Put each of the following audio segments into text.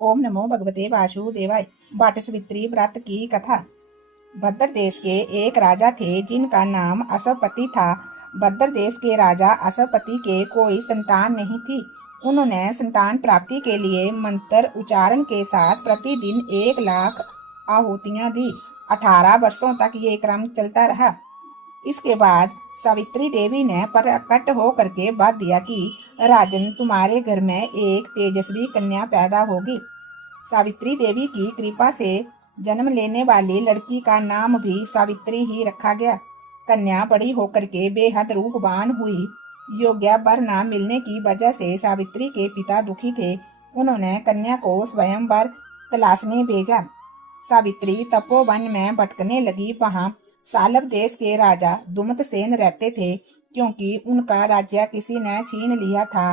ओम नमो भगवते वासुदेवाय। बाटस्वित्री व्रत की कथा। भद्र देश के एक राजा थे जिनका नाम असवपति था। भद्र देश के राजा असवपति के कोई संतान नहीं थी। उन्होंने संतान प्राप्ति के लिए मंत्र उच्चारण के साथ प्रतिदिन 1 लाख आहुतियां दी। 18 वर्षों तक ये क्रम चलता रहा। इसके बाद सावित्री देवी ने प्रकट होकर के वर दिया कि राजन, तुम्हारे घर में एक तेजस्वी कन्या पैदा होगी। सावित्री देवी की कृपा से जन्म लेने वाली लड़की का नाम भी सावित्री ही रखा गया। कन्या बड़ी होकर के बेहद रूपवान हुई। योग्य वर न मिलने की वजह से सावित्री के पिता दुखी थे। उन्होंने कन्या को स्वयं वर तलाशने भेजा। सावित्री तपोवन में भटकने लगी। वहां सालव देश के राजा दुमतसेन रहते थे। क्योंकि उनका राज्य किसी ने छीन लिया था,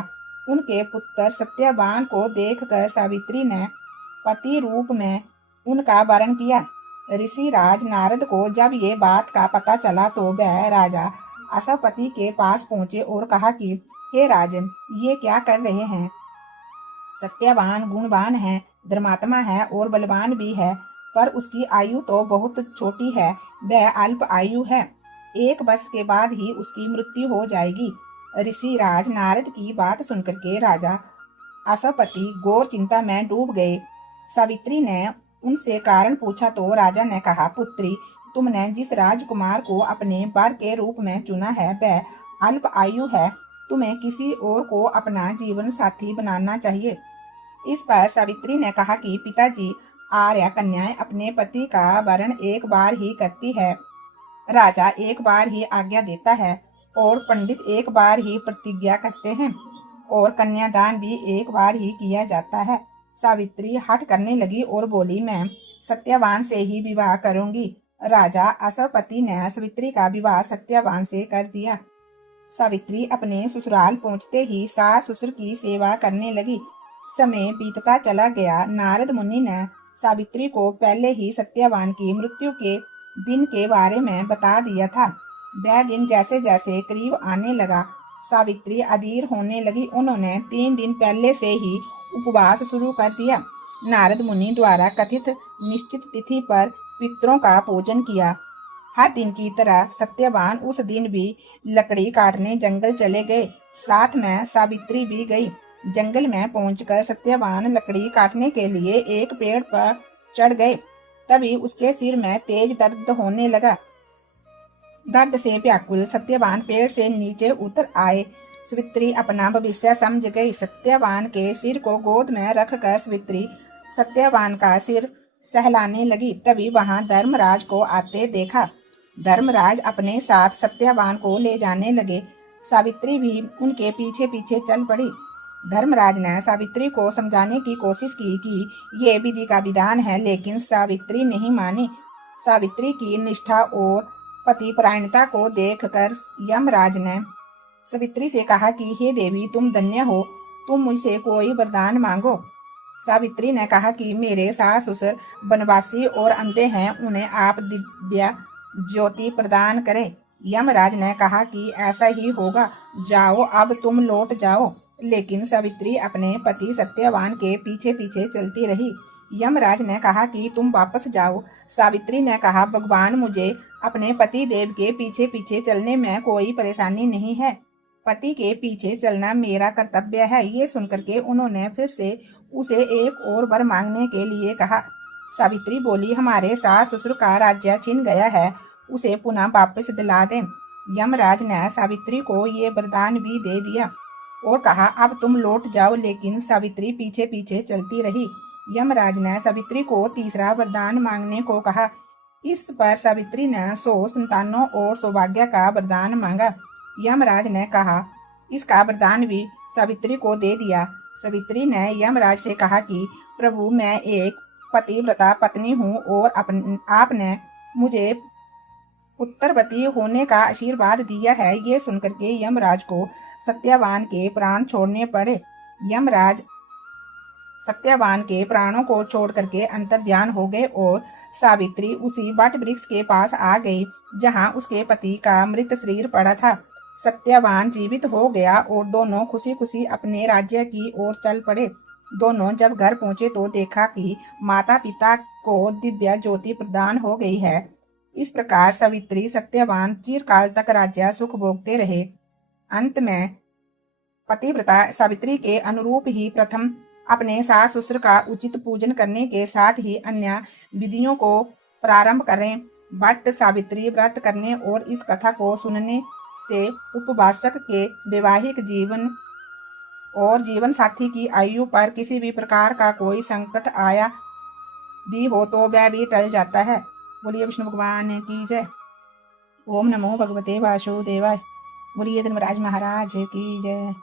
उनके पुत्र सत्यवान को देखकर सावित्री ने पति रूप में उनका वरण किया। ऋषि राज नारद को जब ये बात का पता चला तो वह राजा असवपति के पास पहुंचे और कहा कि हे राजन, ये क्या कर रहे हैं? सत्यवान गुणवान है, धर्मात्मा है और बलवान भी है, पर उसकी आयु तो बहुत छोटी है। वह अल्प आयु है। 1 वर्ष के बाद ही उसकी मृत्यु हो जाएगी। ऋषि राज नारद की बात सुनकर के राजा असवपति घोर चिंता में डूब गए। सावित्री ने उनसे कारण पूछा तो राजा ने कहा, पुत्री, तुमने जिस राजकुमार को अपने वर के रूप में चुना है वह अल्प आयु है। तुम्हें किसी और को अपना जीवन साथी बनाना चाहिए। इस पर सावित्री ने कहा कि पिताजी, आर्या कन्याएं अपने पति का वरण 1 बार ही करती है। राजा 1 बार ही आज्ञा देता है और पंडित 1 बार ही प्रतिज्ञा करते हैं और कन्यादान भी 1 बार ही किया जाता है। सावित्री हठ करने लगी और बोली, मैं सत्यवान से ही विवाह करूंगी। राजा असवपति ने सावित्री का विवाह सत्यवान से कर दिया। सावित्री अपने ससुराल पहुंचते ही सास ससुर की सेवा करने लगी। समय बीतता चला गया। नारद मुनि ने सावित्री को पहले ही सत्यवान की मृत्यु के दिन के बारे में बता दिया था। वह दिन जैसे जैसे करीब आने लगा, सावित्री अधीर होने लगी। उन्होंने 3 दिन पहले से ही उपवास शुरू कर दिया। नारद मुनि द्वारा कथित निश्चित तिथि पर पितरों का पूजन किया। हर दिन की तरह सत्यवान उस दिन भी लकड़ी काटने जंगल चले गए। साथ में सावित्री भी गई। जंगल में पहुंचकर सत्यवान लकड़ी काटने के लिए एक पेड़ पर चढ़ गए। तभी उसके सिर में तेज दर्द होने लगा। दर्द से व्याकुल सत्यवान पेड़ से नीचे उतर आए। सावित्री अपना भविष्य समझ गई। सत्यवान के सिर को गोद में रखकर सावित्री सत्यवान का सिर सहलाने लगी। तभी वहां धर्मराज को आते देखा। धर्मराज अपने साथ सत्यवान को ले जाने लगे। सावित्री भी उनके पीछे पीछे चल पड़ी। धर्मराज ने सावित्री को समझाने की कोशिश की कि ये विधि का विधान है, लेकिन सावित्री नहीं मानी। सावित्री की निष्ठा और पतिपरायणता को देखकर यमराज ने सावित्री से कहा कि हे देवी, तुम धन्य हो, तुम मुझसे कोई वरदान मांगो। सावित्री ने कहा कि मेरे सास ससुर वनवासी और अंधे हैं, उन्हें आप दिव्या ज्योति प्रदान करें। यमराज ने कहा कि ऐसा ही होगा, जाओ, अब तुम लौट जाओ। लेकिन सावित्री अपने पति सत्यवान के पीछे पीछे चलती रही। यमराज ने कहा कि तुम वापस जाओ। सावित्री ने कहा, भगवान, मुझे अपने पति देव के पीछे पीछे चलने में कोई परेशानी नहीं है। पति के पीछे चलना मेरा कर्तव्य है। ये सुनकर के उन्होंने फिर से उसे एक और वर मांगने के लिए कहा। सावित्री बोली, हमारे सास ससुर का राज्य छिन गया है, उसे पुनः वापस दिला दें। यमराज ने सावित्री को ये वरदान भी दे दिया और कहा, अब तुम लौट जाओ। लेकिन सावित्री पीछे पीछे चलती रही। यमराज ने सावित्री को तीसरा वरदान मांगने को कहा। इस पर सावित्री ने 100 संतानों और सौभाग्य का वरदान मांगा। यमराज ने कहा, इसका वरदान भी सावित्री को दे दिया। सावित्री ने यमराज से कहा कि प्रभु, मैं एक पतिव्रता पत्नी हूँ और आपने मुझे पुत्रवती होने का आशीर्वाद दिया है। ये सुनकर के यमराज को सत्यवान के प्राण छोड़ने पड़े। यमराज सत्यवान के प्राणों को छोड़ करके अंतर्ध्यान हो गए और सावित्री उसी वट वृक्ष के पास आ गई जहां उसके पति का मृत शरीर पड़ा था। सत्यवान जीवित हो गया और दोनों खुशी खुशी अपने राज्य की ओर चल पड़े। दोनों जब घर पहुंचे तो देखा कि माता पिता को दिव्य ज्योति प्रदान हो गई है। इस प्रकार सावित्री सत्यवान चिरकाल तक राज्य सुख भोगते रहे। अंत में पतिव्रता सावित्री के अनुरूप ही प्रथम अपने सास ससुर का उचित पूजन करने के साथ ही अन्य विधियों को प्रारंभ करें। भट्ट सावित्री व्रत करने और इस कथा को सुनने से उपवासक के वैवाहिक जीवन और जीवन साथी की आयु पर किसी भी प्रकार का कोई संकट आया भी हो तो वह भी टल जाता है। बोलिए विष्णु भगवान की जय। ओम नमो भगवते वासुदेवाय। बोलिए धर्मराज महाराज की जय।